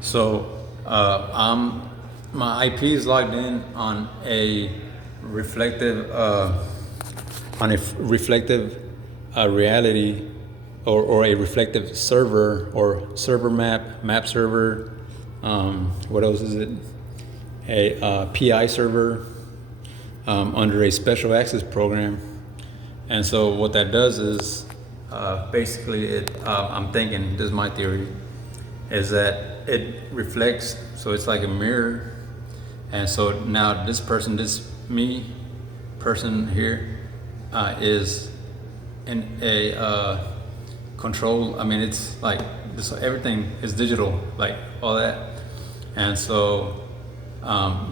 So my IP is logged in on a reflective reality, or a reflective server, or server map server. What else is it? A PI server under a special access program. And so what that does is basically I'm thinking, this is my theory, is that it reflects, so it's like a mirror. And so now this person, person here, is in a control. I mean, it's like this, everything is digital, like all that. And so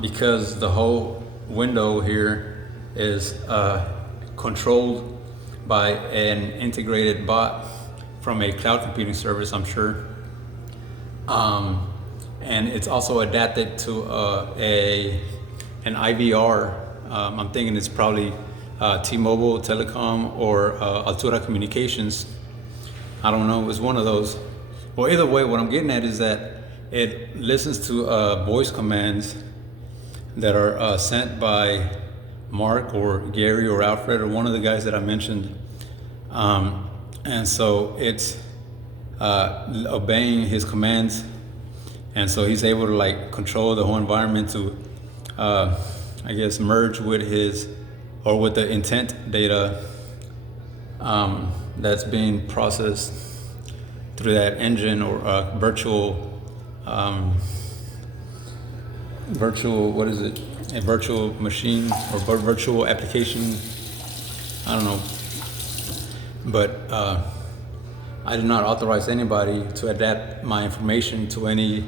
because the whole window here is controlled by an integrated bot from a cloud computing service, I'm sure. And it's also adapted to an IVR. I'm thinking it's probably T-Mobile, Telecom, or Altura Communications. I don't know, it's one of those. Well, either way, what I'm getting at is that it listens to voice commands that are sent by Mark or Gary or Alfred or one of the guys that I mentioned. And so it's obeying his commands. And so he's able to like control the whole environment to, I guess, merge with with the intent data that's being processed through that engine, or what is it? A virtual machine or virtual application. I don't know. But I do not authorize anybody to adapt my information to any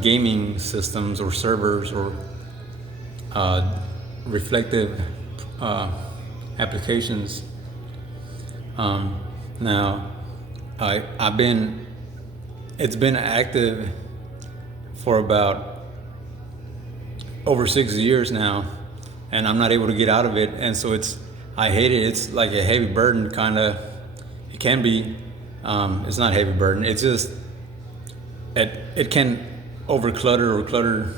gaming systems or servers or reflective applications. Now, it's been active for about over 6 years now, and I'm not able to get out of it. And so I hate it. It's like a heavy burden, kind of. It can be. It's not a heavy burden. It's just it can overclutter or clutter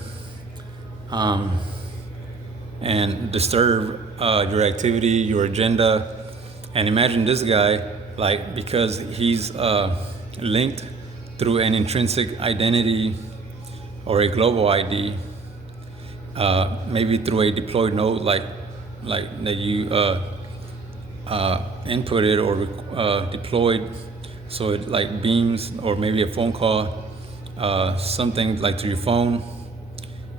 and disturb your activity, your agenda. And imagine this guy, like, because he's linked through an intrinsic identity or a global ID, maybe through a deployed node, like that you inputted or deployed, so it like beams, or maybe a phone call, something like to your phone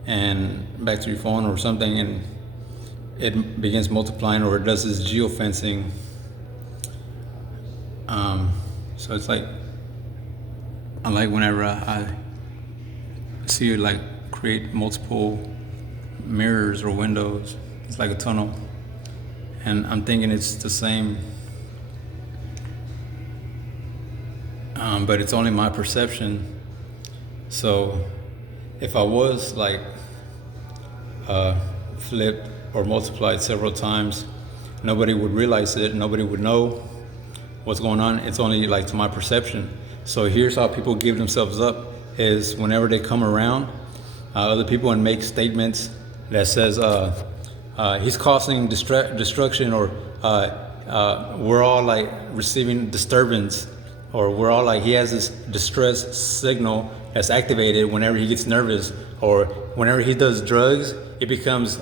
and back to your phone or something, and it begins multiplying, or it does this geofencing. So it's like, I like whenever I see it like create multiple mirrors or windows. It's like a tunnel, and I'm thinking it's the same, but it's only my perception. So if I was like flipped or multiplied several times, nobody would realize it, nobody would know what's going on. It's only like to my perception. So here's how people give themselves up, is whenever they come around other people and make statements that says he's causing destruction, or we're all like receiving disturbance, or we're all like, he has this distress signal that's activated whenever he gets nervous, or whenever he does drugs, it becomes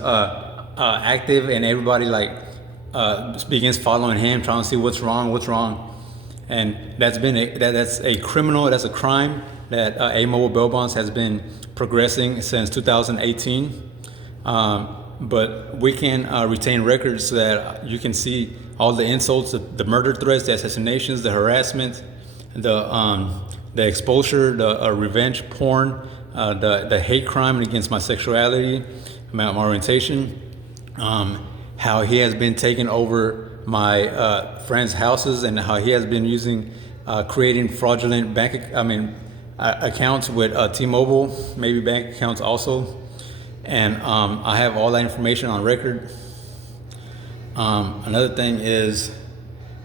active, and everybody like begins following him, trying to see what's wrong. And that's a criminal, that's a crime that A-Mobile bail bonds has been progressing since 2018. But we can retain records so that you can see all the insults, the murder threats, the assassinations, the harassment, the exposure, the revenge porn, the hate crime against my sexuality, my orientation, how he has been taking over my friends' houses, and how he has been creating fraudulent accounts with T-Mobile, maybe bank accounts also. And I have all that information on record. Another thing is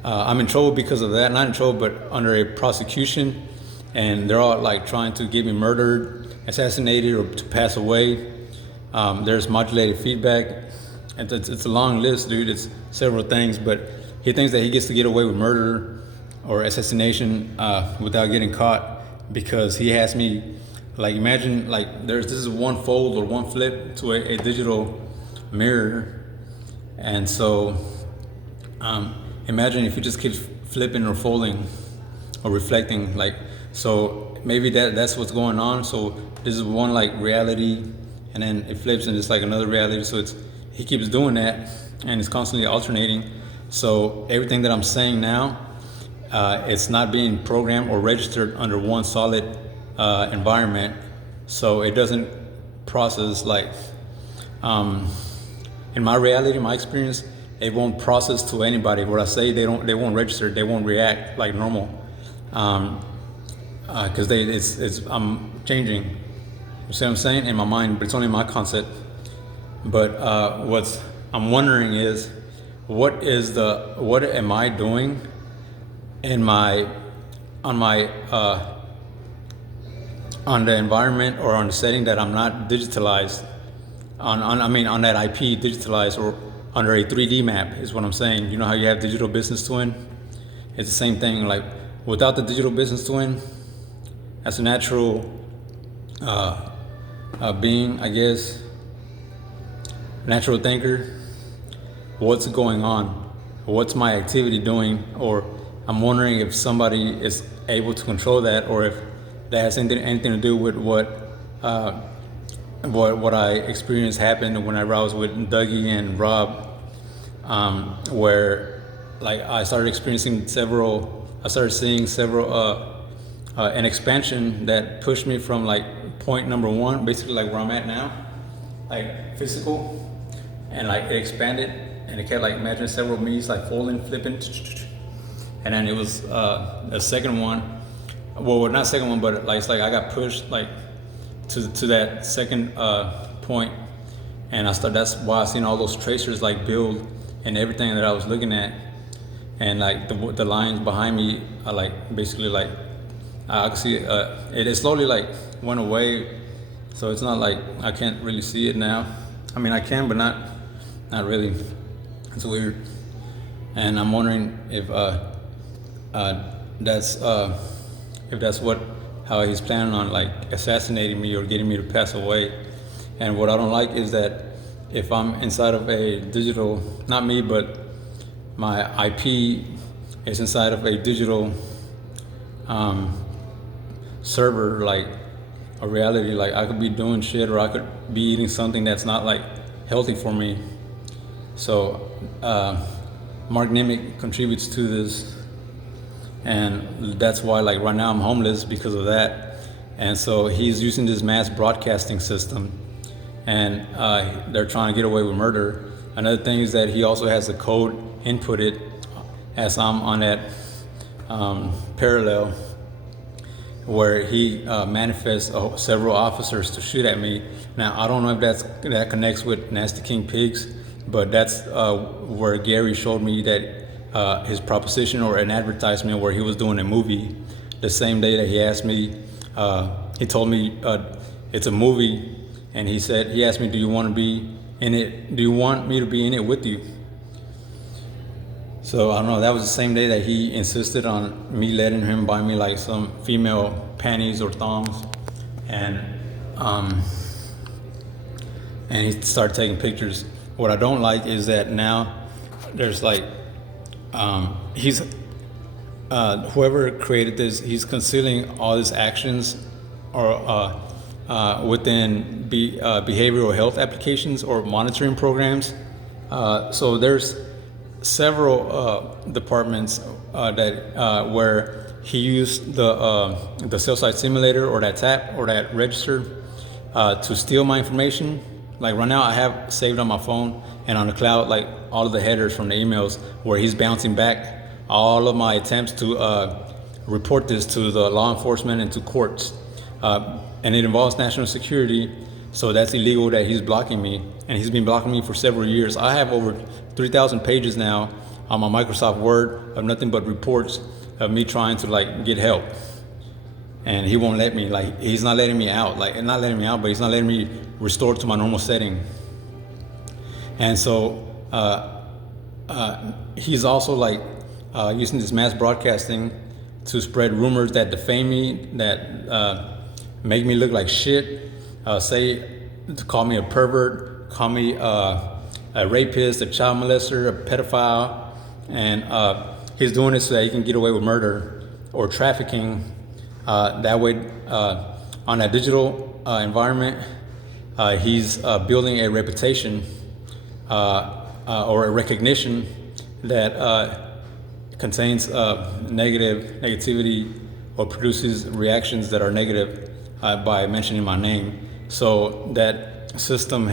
I'm in trouble because of that. Not in trouble, but under a prosecution, and they're all like trying to get me murdered, assassinated, or to pass away. There's modulated feedback. It's a long list, dude. It's several things, but he thinks that he gets to get away with murder or assassination without getting caught because he has me. Like, imagine like this is one fold or one flip to a digital mirror, and so imagine if you just keep flipping or folding or reflecting, like, so maybe that's what's going on. So this is one like reality, and then it flips and it's like another reality. So he keeps doing that, and it's constantly alternating. So everything that I'm saying now, it's not being programmed or registered under one solid environment. So it doesn't process like in my reality, my experience, it won't process to anybody. What I say, they won't register, they won't react like normal, because I'm changing. You see what I'm saying? In my mind, but it's only my concept. But what's I'm wondering is, what am I doing in on the environment or on the setting that I'm not digitalized on that IP digitalized or under a 3D map is what I'm saying. You know how you have digital business twin? It's the same thing. Like, without the digital business twin, as a natural being, I guess, natural thinker, what's going on? What's my activity doing? Or I'm wondering if somebody is able to control that, or if that has anything to do with what I experienced happened when I was with Dougie and Rob, where like I started seeing several an expansion that pushed me from like point number one, basically like where I'm at now, like physical, and like it expanded, and it kept like imagining several me's like folding, flipping, and then it was a second one. Well, not second one, but like it's like I got pushed like to that second point, and that's why I seen all those tracers like build and everything that I was looking at, and like the lines behind me are like basically like I could see it slowly like went away, so it's not like I can't really see it now. I mean I can, but not really. It's weird, and I'm wondering if that's how he's planning on like assassinating me or getting me to pass away. And what I don't like is that if I'm inside of a digital, not me, but my IP is inside of a digital server, like a reality, like I could be doing shit or I could be eating something that's not like healthy for me. So Mark Nimick contributes to this, and that's why like right now I'm homeless because of that. And so he's using this mass broadcasting system, and they're trying to get away with murder. Another thing is that he also has the code inputted as I'm on that parallel where he manifests several officers to shoot at me. Now I don't know if that connects with Nasty King Pigs, but that's where Gary showed me that his proposition or an advertisement where he was doing a movie. The same day that he asked me, he told me it's a movie, and he asked me, do you want to be in it? Do you want me to be in it with you? So I don't know, that was the same day that he insisted on me letting him buy me like some female panties or thongs, and he started taking pictures. What I don't like is that now there's like whoever created this, he's concealing all his actions or within behavioral health applications or monitoring programs. So there's several departments that where he used the cell site simulator or that tap or that register to steal my information. Like right now I have saved on my phone and on the cloud like all of the headers from the emails where he's bouncing back all of my attempts to report this to the law enforcement and to courts. And it involves national security, so that's illegal that he's blocking me, and he's been blocking me for several years. I have over 3,000 pages now on my Microsoft Word of nothing but reports of me trying to like get help. And he won't let me, like, he's not letting me out, like, not letting me out, but he's not letting me restore to my normal setting. And so he's also like using this mass broadcasting to spread rumors that defame me, that make me look like shit, to call me a pervert, call me a rapist, a child molester, a pedophile, and he's doing this so that he can get away with murder or trafficking. That way, on that digital environment, he's building a reputation or a recognition that contains negativity or produces reactions that are negative by mentioning my name. So that system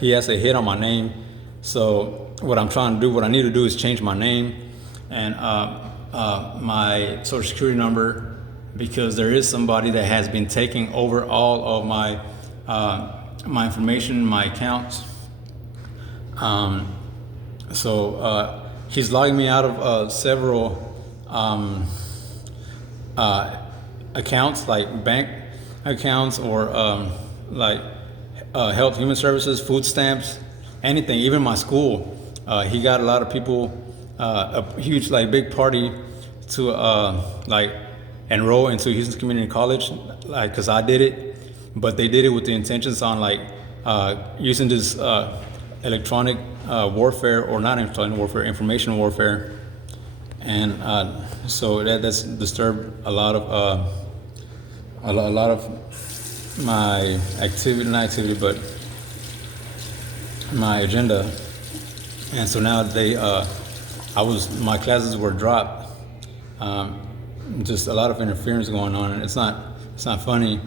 he has a hit on my name. So what I'm trying to do, what I need to do is change my name and my social security number, because there is somebody that has been taking over all of my my information, my accounts. So he's logging me out of several accounts, like bank accounts or like health, human services, food stamps, anything, even my school. He got a lot of people, a huge, like, big party to like enroll into Houston Community College, like, because I did it, but they did it with the intentions on like using this electronic warfare, or not electronic warfare, information warfare, and so that's disturbed a lot of my activity, but my agenda. And so now my classes were dropped. Just a lot of interference going on, and it's not funny.